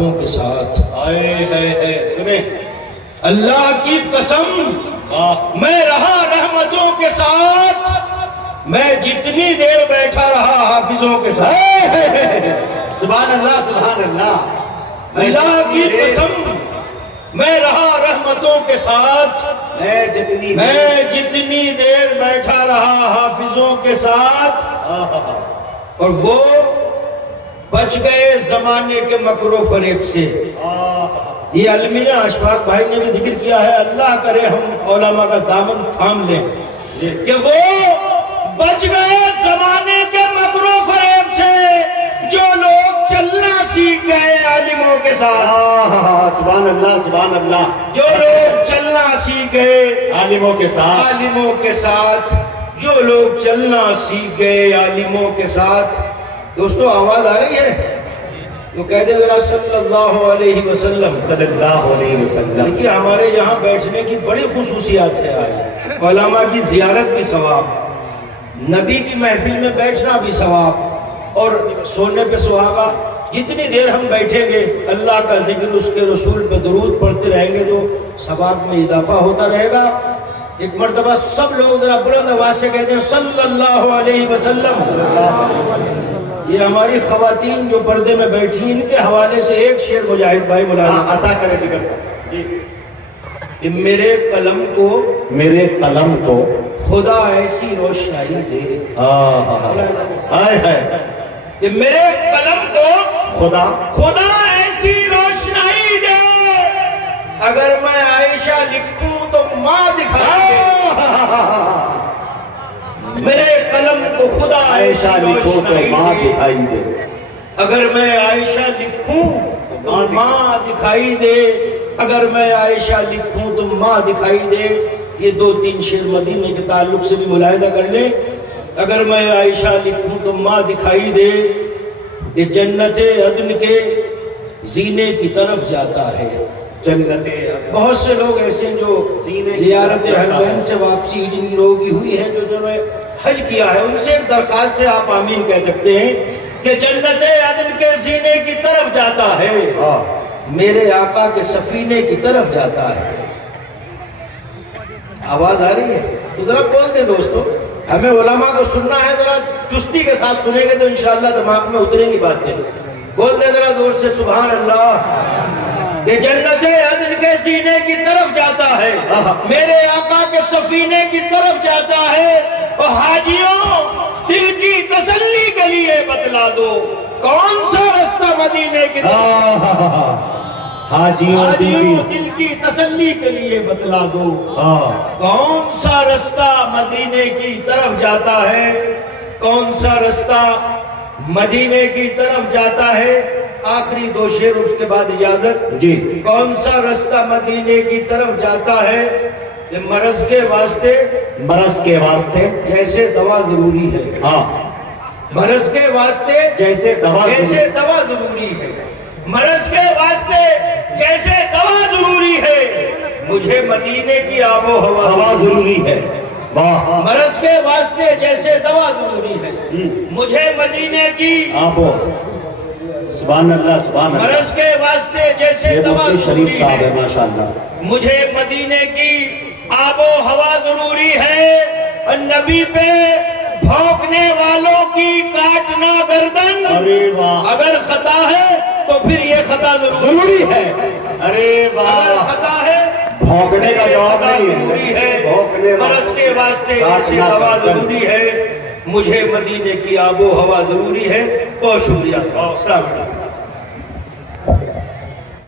رحمتوں کے ساتھ. سنیں اللہ کی قسم میں رہا رحمتوں کے ساتھ، میں جتنی دیر بیٹھا رہا حافظوں کے ساتھ. سبحان اللہ سبحان اللہ. اللہ کی قسم میں رہا رحمتوں کے ساتھ، میں جتنی دیر بیٹھا رہا حافظوں کے ساتھ، اور وہ بچ گئے زمانے کے مکر و فریب سے. یہ المیہ اشفاق بھائی نے بھی ذکر کیا ہے، اللہ کرے ہم علماء کا دامن تھام لیں کہ وہ بچ گئے زمانے کے مکر و فریب سے جو لوگ چلنا سیکھ گئے عالموں کے ساتھ. سبحان اللہ سبحان اللہ. جو لوگ چلنا سیکھ گئے عالموں کے ساتھ، عالموں کے ساتھ، جو لوگ چلنا سیکھ گئے عالموں کے ساتھ. دوستو آواز آ رہی ہے تو کہہ دے ذرا صلی اللہ علیہ وسلم. صلی اللہ علیہ وسلم. دیکھیے ہمارے یہاں بیٹھنے کی بڑی خصوصیات ہے. آج علماء کی زیارت بھی ثواب، نبی کی محفل میں بیٹھنا بھی ثواب، اور سونے پہ سہاگا. جتنی دیر ہم بیٹھیں گے اللہ کا ذکر، اس کے رسول پہ درود پڑھتے رہیں گے تو ثواب میں اضافہ ہوتا رہے گا. ایک مرتبہ سب لوگ ذرا بلند آواز سے کہتے ہیں صلی اللہ علیہ وسلم. یہ ہماری خواتین جو پردے میں بیٹھی ان کے حوالے سے ایک شعر مجاہد بھائی مولانا عطا کرے ذکر صاحب. کہ میرے قلم کو خدا ایسی روشنائی دے. کہ میرے قلم کو خدا ایسی روشنائی دے، اگر میں عائشہ لکھوں تو ماں دکھائی دے. میرے قلم کو خدا عائشہ لکھوں تو ماں دکھائی دے، اگر میں عائشہ لکھوں تو ماں دکھائی دے، اگر میں عائشہ لکھوں تو ماں دکھائی دے. یہ دو تین شعر مدینے کے تعلق سے بھی ملاحظہ کر لیں. اگر میں عائشہ لکھوں تو ماں دکھائی دے. یہ جنت عدن کے زینے کی طرف جاتا ہے. بہت سے لوگ ایسے ہیں جو زیارت حرمین سے واپسی جن لوگوں کی ہوئی ہے، جو جنہوں نے حج کیا ہے، ان سے ایک درخواست سے آپ آمین کہہ سکتے ہیں کہ جنت عدن کے زینے کی طرف جاتا ہے، میرے آقا کے سفینے کی طرف جاتا ہے. آواز آ رہی ہے تو ذرا بول دیں دوستو. ہمیں علماء کو سننا ہے، ذرا چستی کے ساتھ سنیں گے تو انشاءاللہ دماغ میں اتریں گی باتیں. بول دیں ذرا زور سے سبحان اللہ. یہ جنت عدن کے سینے کی طرف جاتا ہے، میرے آقا کے سفینے کی طرف جاتا ہے. اور حاجیوں دل کی تسلی کے لیے بتلا دو کون سا رستہ مدینے کی طرف. حاجیوں دل کی تسلی کے لیے بتلا دو کون سا رستہ مدینے کی طرف جاتا ہے، کون سا رستہ مدینے کی طرف جاتا ہے. آخری دو شعر اس کے بعد اجازت. جی. کون سا رستہ مدینے کی طرف جاتا ہے؟ یہ مرض کے واسطے جیسے دوا ضروری ہے. مرض کے واسطے جیسے دوا ضروری ہے. مرض کے واسطے جیسے دوا ضروری ہے، مجھے مدینے کی آب و ہوا ضروری ہے. مرض کے واسطے جیسے دوا ضروری ہے، مجھے مدینے کی سبحان اللہ سبحان اللہ. مرض کے واسطے جیسے دوا ضروری ہے، ماشاءاللہ مجھے مدینے کی آب و ہوا ضروری ہے. اور نبی پہ بھونکنے والوں کی کاٹنا گردن. اگر خطا ہے تو پھر یہ خطا ضروری ہے. اگر خطا ہے بھونکنے کا جواب ضروری ہے. مرض کے واسطے جیسے دوا ضروری ہے، مجھے مدینے کی آب و ہوا ضروری ہے. بہت شکریہ. السلام علیکم.